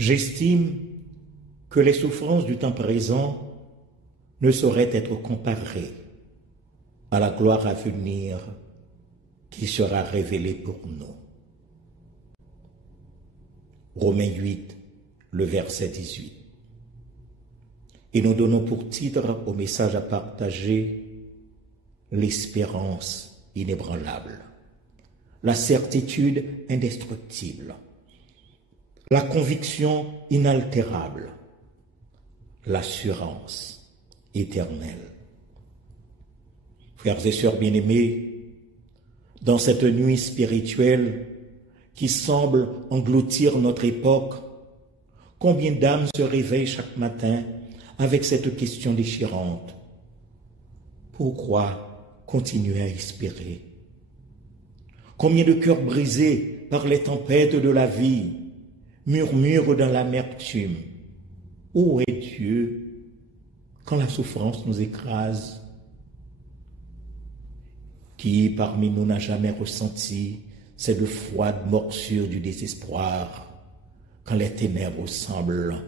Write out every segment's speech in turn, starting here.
J'estime que les souffrances du temps présent ne sauraient être comparées à la gloire à venir qui sera révélée pour nous. Romains 8, le verset 18. Et nous donnons pour titre au message à partager l'espérance inébranlable, la certitude indestructible, la conviction inaltérable, l'assurance éternelle. Frères et sœurs bien-aimés, dans cette nuit spirituelle qui semble engloutir notre époque, combien d'âmes se réveillent chaque matin avec cette question déchirante? Pourquoi continuer à espérer? Combien de cœurs brisés par les tempêtes de la vie murmurent dans l'amertume? Où est Dieu quand la souffrance nous écrase? Qui parmi nous n'a jamais ressenti cette froide morsure du désespoir quand les ténèbres semblent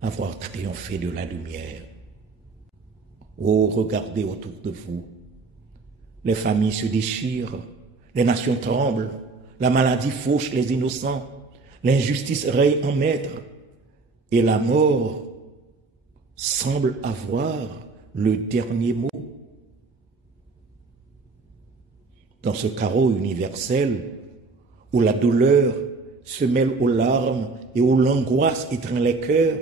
avoir triomphé de la lumière? Oh, regardez autour de vous. Les familles se déchirent, les nations tremblent, la maladie fauche les innocents, l'injustice règne en maître, et la mort semble avoir le dernier mot. Dans ce chaos universel où la douleur se mêle aux larmes et où l'angoisse étreint les cœurs,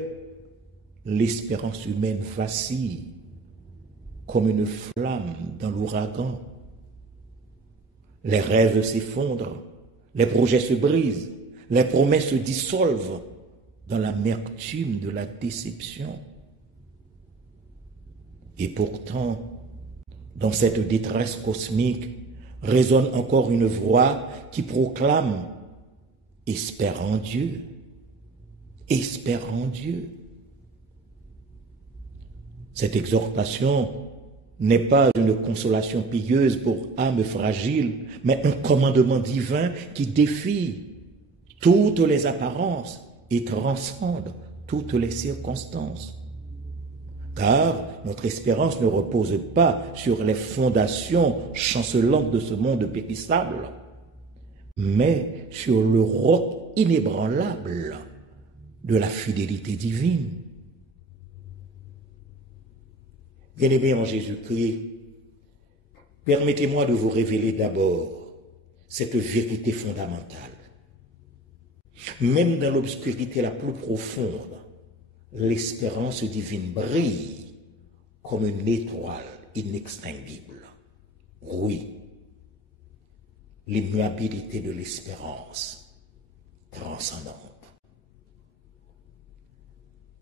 l'espérance humaine vacille comme une flamme dans l'ouragan. Les rêves s'effondrent, les projets se brisent, les promesses se dissolvent dans l'amertume de la déception. Et pourtant, dans cette détresse cosmique, résonne encore une voix qui proclame « Espère en Dieu, espère en Dieu ». Cette exhortation n'est pas une consolation pieuse pour âmes fragiles, mais un commandement divin qui défie toutes les apparences et transcende toutes les circonstances. Car notre espérance ne repose pas sur les fondations chancelantes de ce monde périssable, mais sur le roc inébranlable de la fidélité divine. Bien-aimés en Jésus-Christ, permettez-moi de vous révéler d'abord cette vérité fondamentale. Même dans l'obscurité la plus profonde, l'espérance divine brille comme une étoile inextinguible. Oui, l'immuabilité de l'espérance transcendante.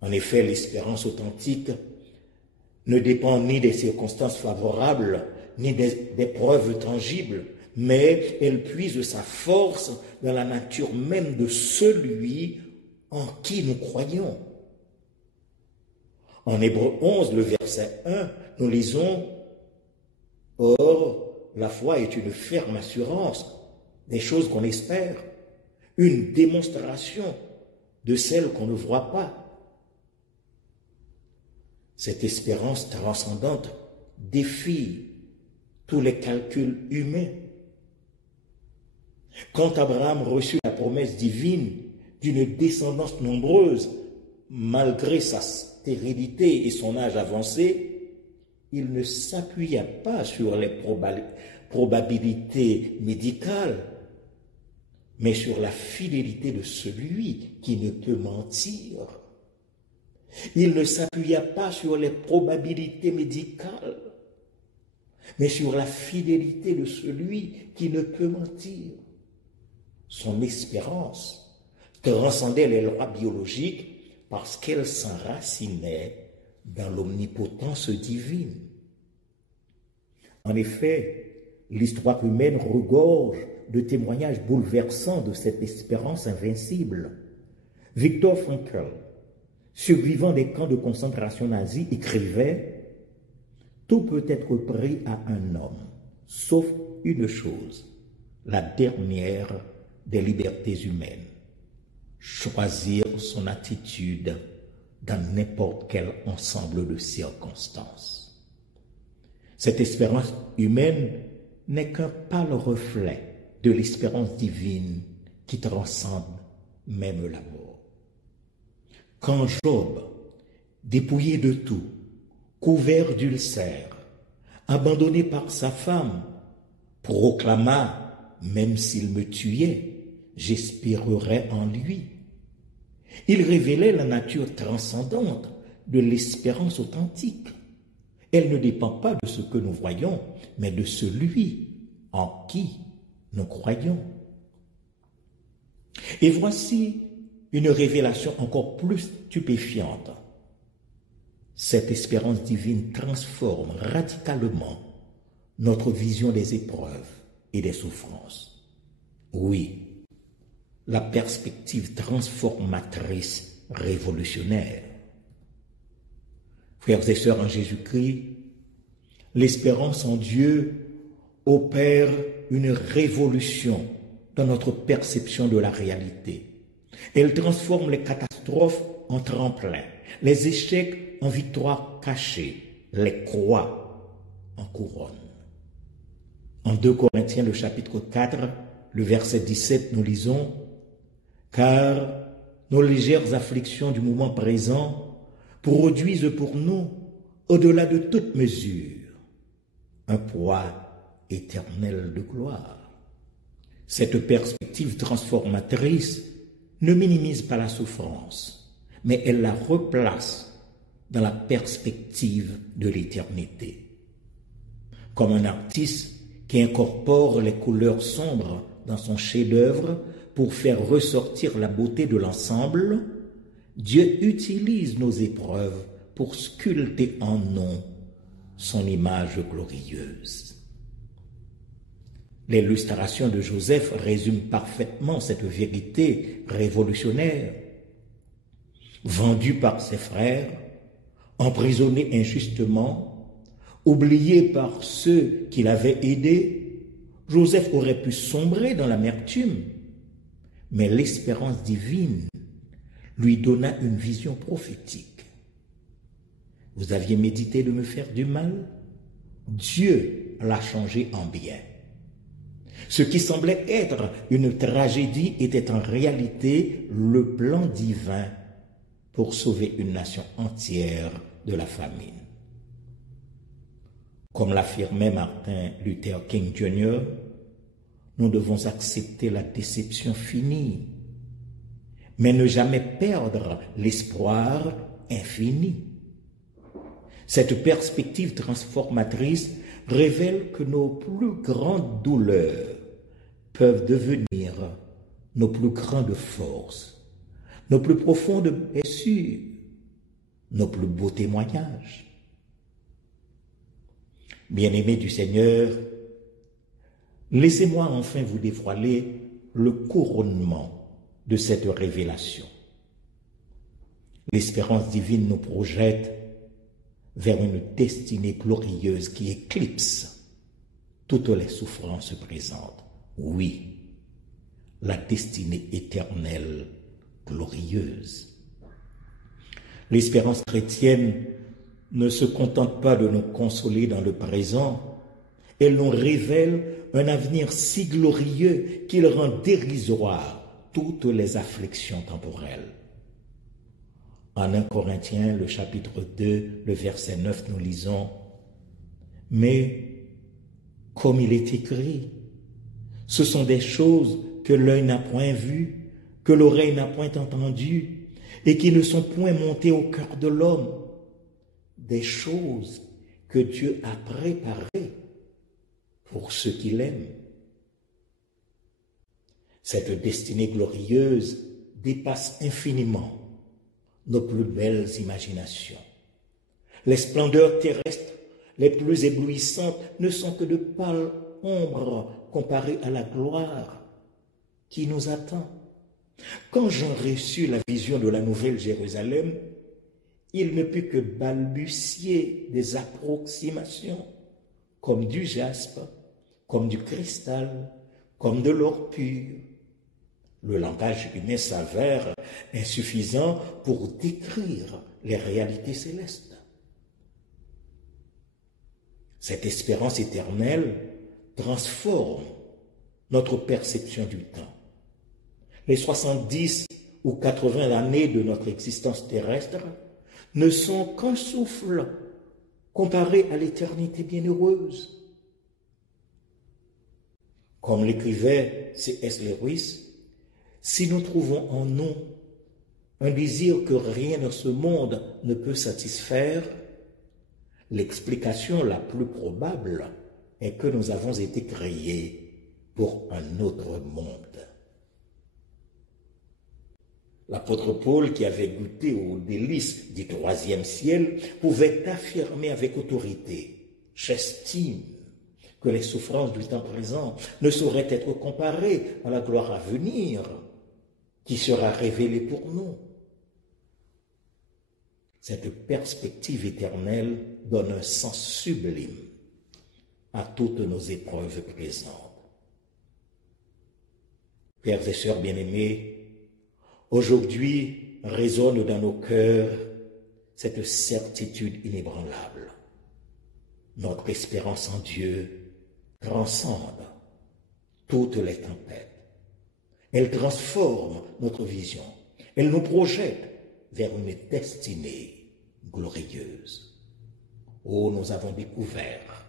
En effet, l'espérance authentique ne dépend ni des circonstances favorables, ni des preuves tangibles, mais elle puise sa force dans la nature même de celui en qui nous croyons. En Hébreux 11, le verset 1, nous lisons « Or, la foi est une ferme assurance des choses qu'on espère, une démonstration de celles qu'on ne voit pas. » Cette espérance transcendante défie tous les calculs humains. Quand Abraham reçut la promesse divine d'une descendance nombreuse, malgré sa stérilité et son âge avancé, il ne s'appuya pas sur les probabilités médicales, mais sur la fidélité de celui qui ne peut mentir. Il ne s'appuya pas sur les probabilités médicales, mais sur la fidélité de celui qui ne peut mentir. Son espérance transcendait les lois biologiques parce qu'elle s'enracinait dans l'omnipotence divine. En effet, l'histoire humaine regorge de témoignages bouleversants de cette espérance invincible. Viktor Frankl, survivant des camps de concentration nazis, écrivait « Tout peut être pris à un homme, sauf une chose, la dernière des libertés humaines, choisir son attitude dans n'importe quel ensemble de circonstances. Cette espérance humaine n'est qu'un pâle reflet de l'espérance divine qui transcende même la mort. Quand Job, dépouillé de tout, couvert d'ulcères, abandonné par sa femme, proclama, même s'il me tuait, j'espérerais en lui. Il révélait la nature transcendante de l'espérance authentique. Elle ne dépend pas de ce que nous voyons, mais de celui en qui nous croyons. Et voici une révélation encore plus stupéfiante. Cette espérance divine transforme radicalement notre vision des épreuves et des souffrances. Oui, la perspective transformatrice révolutionnaire. Frères et sœurs en Jésus-Christ, l'espérance en Dieu opère une révolution dans notre perception de la réalité. Elle transforme les catastrophes en tremplin, les échecs en victoires cachées, les croix en couronne. En 2 Corinthiens, le chapitre 4, le verset 17, nous lisons « Car nos légères afflictions du moment présent produisent pour nous, au-delà de toute mesure, un poids éternel de gloire. » Cette perspective transformatrice ne minimise pas la souffrance, mais elle la replace dans la perspective de l'éternité. Comme un artiste qui incorpore les couleurs sombres dans son chef-d'œuvre pour faire ressortir la beauté de l'ensemble, Dieu utilise nos épreuves pour sculpter en nous son image glorieuse. L'illustration de Joseph résume parfaitement cette vérité révolutionnaire. Vendu par ses frères, emprisonné injustement, oublié par ceux qui l'avaient aidé, Joseph aurait pu sombrer dans l'amertume, mais l'espérance divine lui donna une vision prophétique. Vous aviez médité de me faire du mal? Dieu l'a changé en bien. Ce qui semblait être une tragédie était en réalité le plan divin pour sauver une nation entière de la famine. Comme l'affirmait Martin Luther King Jr., nous devons accepter la déception finie, mais ne jamais perdre l'espoir infini. Cette perspective transformatrice révèle que nos plus grandes douleurs peuvent devenir nos plus grandes forces, nos plus profondes blessures, nos plus beaux témoignages. Bien-aimés du Seigneur, laissez-moi enfin vous dévoiler le couronnement de cette révélation. L'espérance divine nous projette vers une destinée glorieuse qui éclipse toutes les souffrances présentes. Oui, la destinée éternelle glorieuse. L'espérance chrétienne ne se contente pas de nous consoler dans le présent, elle nous révèle un avenir si glorieux qu'il rend dérisoire toutes les afflictions temporelles. En 1 Corinthiens, le chapitre 2, le verset 9, nous lisons « Mais, comme il est écrit, ce sont des choses que l'œil n'a point vues, que l'oreille n'a point entendues, et qui ne sont point montées au cœur de l'homme, des choses que Dieu a préparées pour ceux qui l'aiment. » Cette destinée glorieuse dépasse infiniment nos plus belles imaginations. Les splendeurs terrestres les plus éblouissantes ne sont que de pâles ombres comparées à la gloire qui nous attend. Quand Jean reçut la vision de la nouvelle Jérusalem, il ne put que balbutier des approximations, comme du jaspe, comme du cristal, comme de l'or pur. Le langage humain s'avère insuffisant pour décrire les réalités célestes. Cette espérance éternelle transforme notre perception du temps. Les 70 ou 80 années de notre existence terrestre ne sont qu'un souffle comparé à l'éternité bienheureuse. Comme l'écrivait C.S. Lewis, si nous trouvons en nous un désir que rien dans ce monde ne peut satisfaire, l'explication la plus probable est que nous avons été créés pour un autre monde. L'apôtre Paul, qui avait goûté aux délices du troisième ciel, pouvait affirmer avec autorité: « J'estime que les souffrances du temps présent ne sauraient être comparées à la gloire à venir qui sera révélée pour nous. » Cette perspective éternelle donne un sens sublime à toutes nos épreuves présentes. Pères et sœurs bien-aimés, aujourd'hui résonne dans nos cœurs cette certitude inébranlable. Notre espérance en Dieu transcende toutes les tempêtes. Elle transforme notre vision. Elle nous projette vers une destinée glorieuse. Oh, nous avons découvert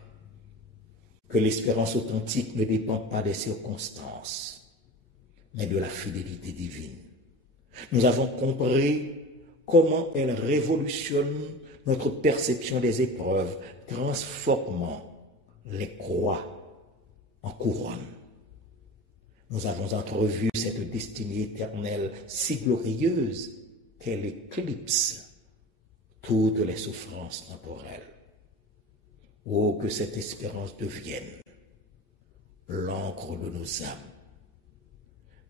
que l'espérance authentique ne dépend pas des circonstances, mais de la fidélité divine. Nous avons compris comment elle révolutionne notre perception des épreuves, transformant les croix en couronne. Nous avons entrevu cette destinée éternelle si glorieuse qu'elle éclipse toutes les souffrances temporelles. Oh, que cette espérance devienne l'encre de nos âmes.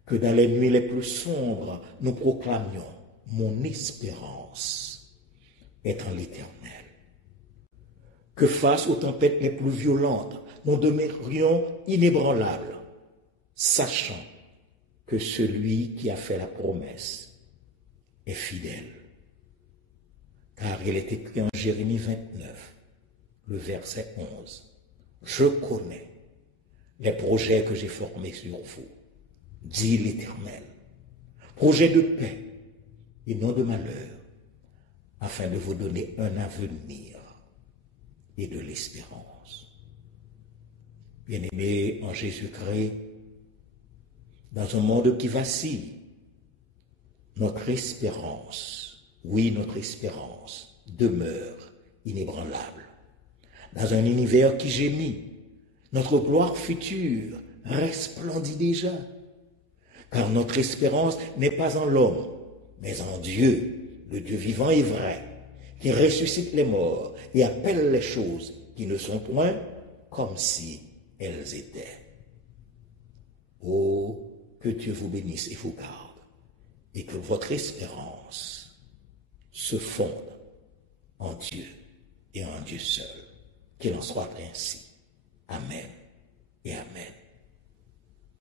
Que dans les nuits les plus sombres, nous proclamions: mon espérance est en l'Éternel. Que face aux tempêtes les plus violentes, nous demeurions inébranlables, sachant que celui qui a fait la promesse est fidèle. Car il est écrit en Jérémie 29, le verset 11, « Je connais les projets que j'ai formés sur vous, dit l'Éternel, projets de paix et non de malheur, afin de vous donner un avenir et de l'espérance. » Bien-aimés en Jésus-Christ, dans un monde qui vacille, notre espérance, oui, notre espérance demeure inébranlable. Dans un univers qui gémit, notre gloire future resplendit déjà, car notre espérance n'est pas en l'homme, mais en Dieu, le Dieu vivant et vrai, qui ressuscite les morts et appelle les choses qui ne sont point comme si elles étaient. Oh, que Dieu vous bénisse et vous garde, et que votre espérance se fonde en Dieu et en Dieu seul. Qu'il en soit ainsi. Amen et Amen.